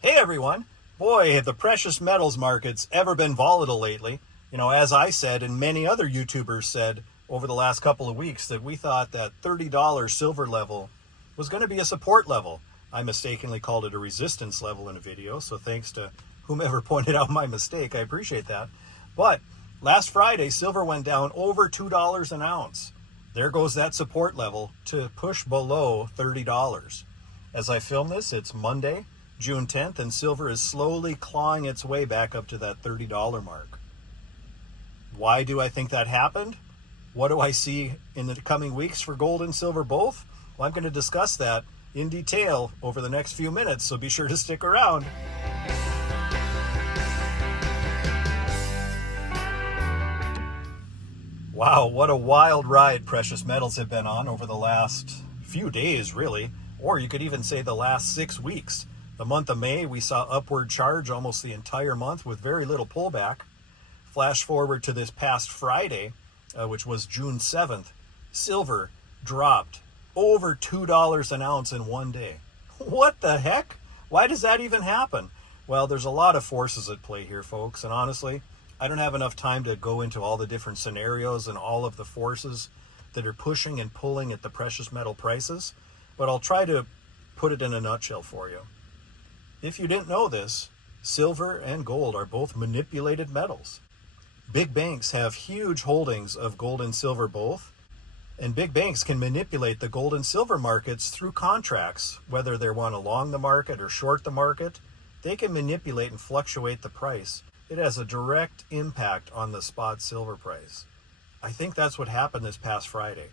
Hey everyone! Boy, have the precious metals markets ever been volatile lately. As I said, and many other YouTubers said over the last couple of weeks, that we thought that $30 silver level was going to be a support level. I mistakenly called it a resistance level in a video, so thanks to whomever pointed out my mistake. I appreciate that. But last Friday, silver went down over $2 an ounce. There goes that support level to push below $30. As I film this, it's Monday, June 10th, and silver is slowly clawing its way back up to that $30 mark. Why do I think that happened? What do I see in the coming weeks for gold and silver both? Well, I'm going to discuss that in detail over the next few minutes, so be sure to stick around. Wow, what a wild ride precious metals have been on over the last few days, really, or you could even say the last 6 weeks. The month of May, we saw upward charge almost the entire month with very little pullback. Flash forward to this past Friday, which was June 7th, silver dropped over $2 an ounce in one day. What the heck? Why does that even happen? Well, there's a lot of forces at play here, folks, and honestly, I don't have enough time to go into all the different scenarios and all of the forces that are pushing and pulling at the precious metal prices, but I'll try to put it in a nutshell for you. If you didn't know this, silver and gold are both manipulated metals. Big banks have huge holdings of gold and silver both, and big banks can manipulate the gold and silver markets through contracts, whether they want to long the market or short the market. They can manipulate and fluctuate the price. It has a direct impact on the spot silver price. I think that's what happened this past Friday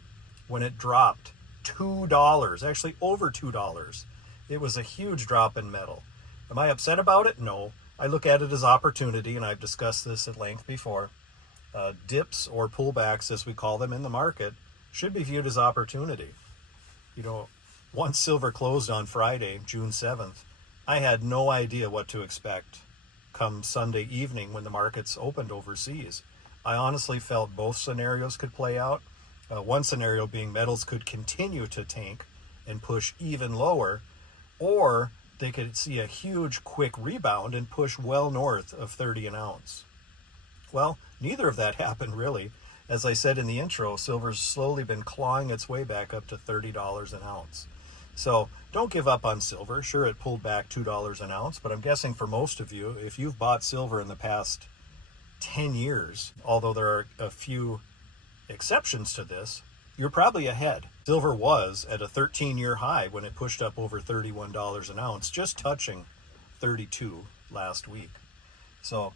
when it dropped $2, actually over $2. It was a huge drop in metal. Am I upset about it? No. I look at it as opportunity, and I've discussed this at length before. Dips or pullbacks, as we call them in the market, should be viewed as opportunity. Once silver closed on Friday, June 7th, I had no idea what to expect come Sunday evening when the markets opened overseas. I honestly felt both scenarios could play out. One scenario being metals could continue to tank and push even lower, or they could see a huge quick rebound and push well north of 30 an ounce. Well, neither of that happened really. As I said in the intro, silver's slowly been clawing its way back up to $30 an ounce. So don't give up on silver. Sure, it pulled back $2 an ounce, but I'm guessing for most of you, if you've bought silver in the past 10 years, although there are a few exceptions to this, you're probably ahead. Silver was at a 13-year high when it pushed up over $31 an ounce, just touching 32 last week. So,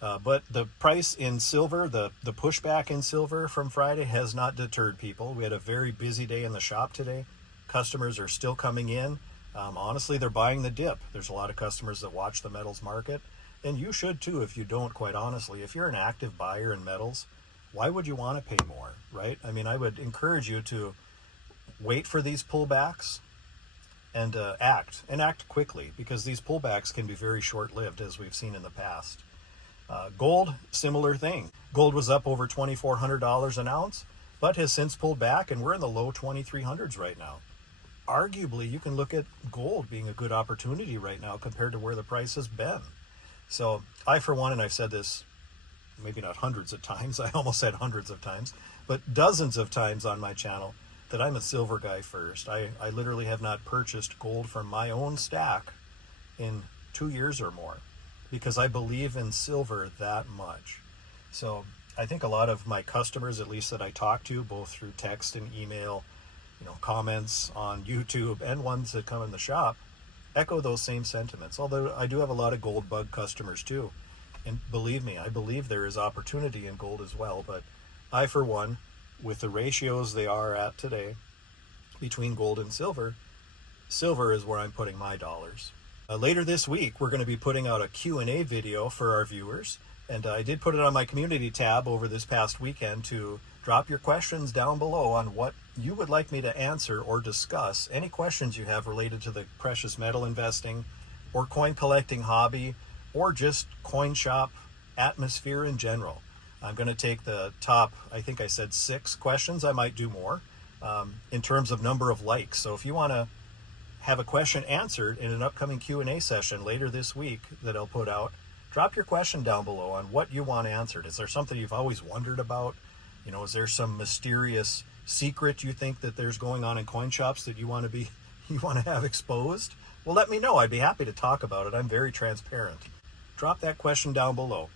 but the price in silver, the pushback in silver from Friday has not deterred people. We had a very busy day in the shop today. Customers are still coming in. Honestly, they're buying the dip. There's a lot of customers that watch the metals market, and you should too if you don't, quite honestly. If you're an active buyer in metals, why would you want to pay more, right? I mean, I would encourage you to wait for these pullbacks and act quickly, because these pullbacks can be very short-lived, as we've seen in the past. Gold, similar thing. Gold was up over $2,400 an ounce, but has since pulled back, and we're in the low 2300s right now. Arguably, you can look at gold being a good opportunity right now compared to where the price has been. So I, for one, and I've said this maybe not hundreds of times, I almost said hundreds of times, but dozens of times on my channel, that I'm a silver guy first. I literally have not purchased gold from my own stack in 2 years or more, because I believe in silver that much. So I think a lot of my customers, at least that I talk to, both through text and email, comments on YouTube, and ones that come in the shop, echo those same sentiments. Although I do have a lot of gold bug customers too. And believe me, I believe there is opportunity in gold as well. But I, for one, with the ratios they are at today between gold and silver, silver is where I'm putting my dollars. Later this week, we're going to be putting out a Q&A video for our viewers. And I did put it on my community tab over this past weekend to drop your questions down below on what you would like me to answer or discuss. Any questions you have related to the precious metal investing or coin collecting hobby, or just coin shop atmosphere in general. I'm going to take the top, I think I said 6 questions. I might do more in terms of number of likes. So if you want to have a question answered in an upcoming Q&A session later this week that I'll put out. Drop your question down below on what you want answered. Is there something you've always wondered about? You know, is there some mysterious secret you think that there's going on in coin shops that you want to have exposed? Well, let me know. I'd be happy to talk about it. I'm very transparent. Drop that question down below.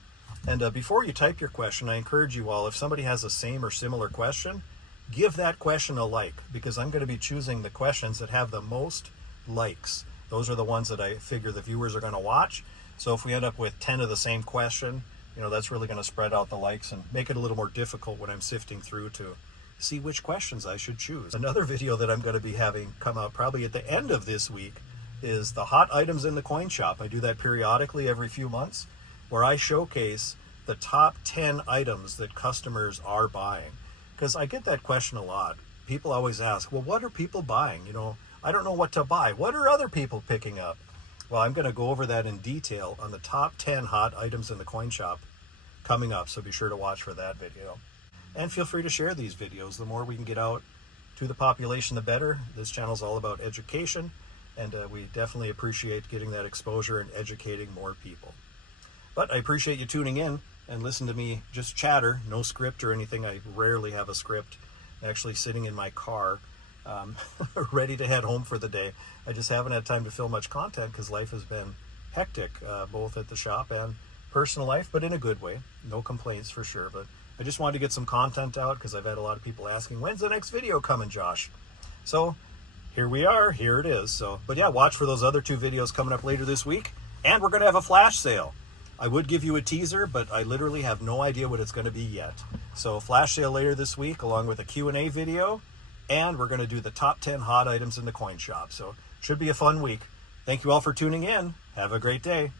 And before you type your question, I encourage you all, if somebody has the same or similar question, give that question a like, because I'm going to be choosing the questions that have the most likes. Those are the ones that I figure the viewers are going to watch. So if we end up with 10 of the same question, you know, that's really going to spread out the likes and make it a little more difficult when I'm sifting through to see which questions I should choose. Another video that I'm going to be having come out probably at the end of this week is the hot items in the coin shop. I do that periodically every few months, where I showcase the top 10 items that customers are buying. Because I get that question a lot. People always ask, well, what are people buying? You know, I don't know what to buy. What are other people picking up? Well, I'm going to go over that in detail on the top 10 hot items in the coin shop coming up. So be sure to watch for that video. And feel free to share these videos. The more we can get out to the population, the better. This channel is all about education, and we definitely appreciate getting that exposure and educating more people. But I appreciate you tuning in and listen to me just chatter, no script or anything. I rarely have a script. I'm actually sitting in my car, ready to head home for the day. I just haven't had time to film much content because life has been hectic, both at the shop and personal life, but in a good way. No complaints for sure. But I just wanted to get some content out because I've had a lot of people asking, when's the next video coming, Josh? So here we are, here it is. So, but yeah, watch for those other 2 videos coming up later this week. And we're going to have a flash sale. I would give you a teaser, but I literally have no idea what it's going to be yet. So flash sale later this week, along with a Q&A video, and we're going to do the top 10 hot items in the coin shop. So should be a fun week. Thank you all for tuning in. Have a great day.